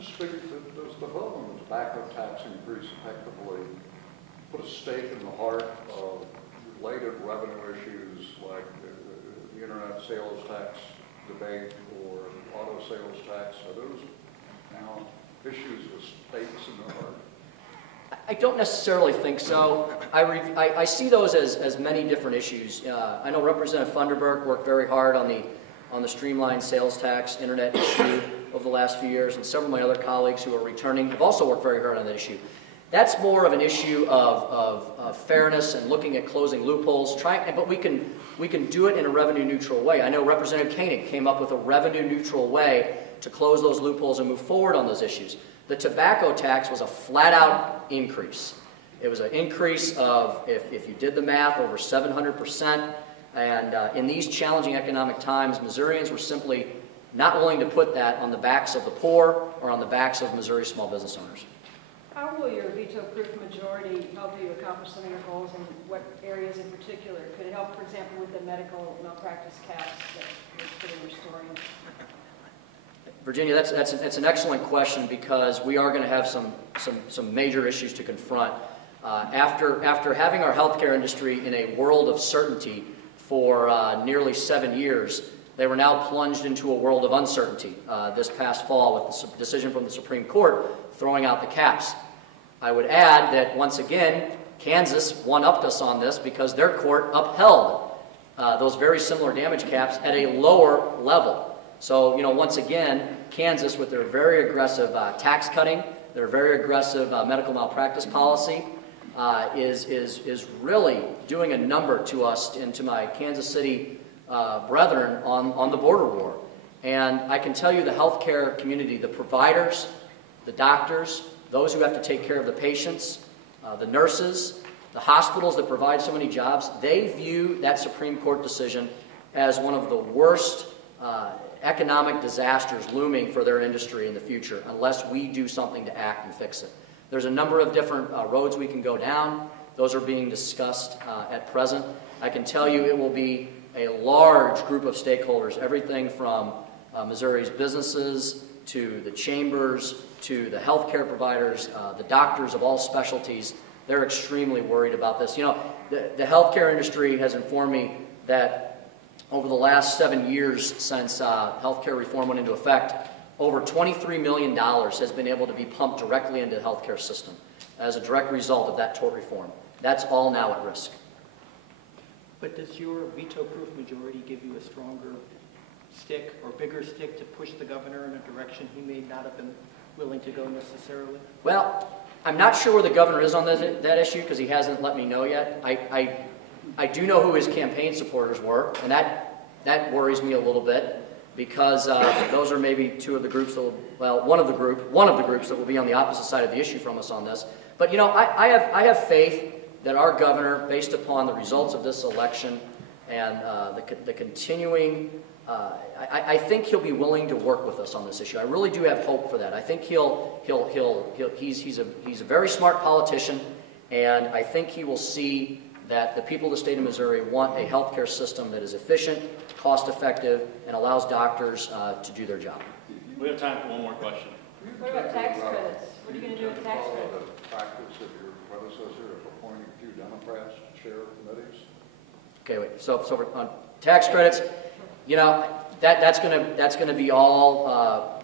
Mr. Speaker, does the vote on the tobacco tax increase effectively put a stake in the heart of related revenue issues like the internet sales tax debate or auto sales tax? Are those now issues with stakes in their heart? I don't necessarily think so. I see those as many different issues. I know Representative Funderburk worked very hard on the streamlined sales tax internet issue over the last few years, and several of my other colleagues who are returning have also worked very hard on that issue. That's more of an issue of fairness and looking at closing loopholes. But we can do it in a revenue-neutral way. I know Representative Koenig came up with a revenue-neutral way to close those loopholes and move forward on those issues. The tobacco tax was a flat-out increase. It was an increase of, if you did the math, over 700%. And in these challenging economic times, Missourians were simply not willing to put that on the backs of the poor or on the backs of Missouri small business owners. How will your veto-proof majority help you accomplish some of your goals, and what areas in particular? Could it help, for example, with the medical malpractice caps that you're putting restoring? Virginia, that's an excellent question, because we are going to have some major issues to confront. After having our healthcare industry in a world of certainty for nearly 7 years, they were now plunged into a world of uncertainty this past fall with the decision from the Supreme Court throwing out the caps. I would add that, once again, Kansas one-upped us on this because their court upheld those very similar damage caps at a lower level. So, once again, Kansas, with their very aggressive tax cutting, their very aggressive medical malpractice policy, is really doing a number to us and to my Kansas City brethren on the border war. And I can tell you, the healthcare community, the providers, the doctors, those who have to take care of the patients, the nurses, the hospitals that provide so many jobs, they view that Supreme Court decision as one of the worst economic disasters looming for their industry in the future, unless we do something to act and fix it. There's a number of different roads we can go down. Those are being discussed at present. I can tell you it will be a large group of stakeholders, everything from Missouri's businesses to the chambers to the healthcare providers, the doctors of all specialties. They're extremely worried about this. The healthcare industry has informed me that over the last 7 years since healthcare reform went into effect, over $23 million has been able to be pumped directly into the healthcare system as a direct result of that tort reform. That's all now at risk. But does your veto-proof majority give you a stronger stick or bigger stick to push the governor in a direction he may not have been willing to go necessarily? Well, I'm not sure where the governor is on that issue, because he hasn't let me know yet. I do know who his campaign supporters were, and that worries me a little bit, because those are maybe two of the groups that will, well, one of the groups that will be on the opposite side of the issue from us on this. But I have faith that our governor, based upon the results of this election and the continuing, I think he'll be willing to work with us on this issue. I really do have hope for that. I think he's a very smart politician, and I think he will see that the people of the state of Missouri want a healthcare system that is efficient, cost-effective, and allows doctors to do their job. We have time for one more question. What about tax credits? What are you going to do with tax credits? The practice of your predecessor of appointing a few Democrats to chair committees? Okay, wait. So on tax credits, that's going to be all.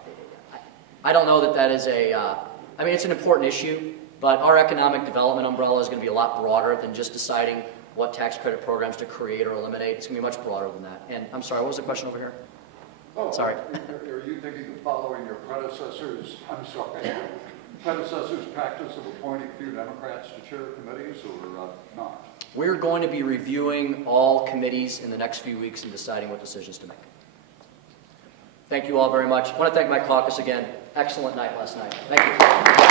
I don't know that is a. I mean, it's an important issue. But our economic development umbrella is going to be a lot broader than just deciding what tax credit programs to create or eliminate. It's going to be much broader than that. And I'm sorry, what was the question over here? Oh, sorry. Are you thinking of following your predecessors' practice of appointing a few Democrats to chair committees, or not? We're going to be reviewing all committees in the next few weeks and deciding what decisions to make. Thank you all very much. I want to thank my caucus again. Excellent night last night. Thank you.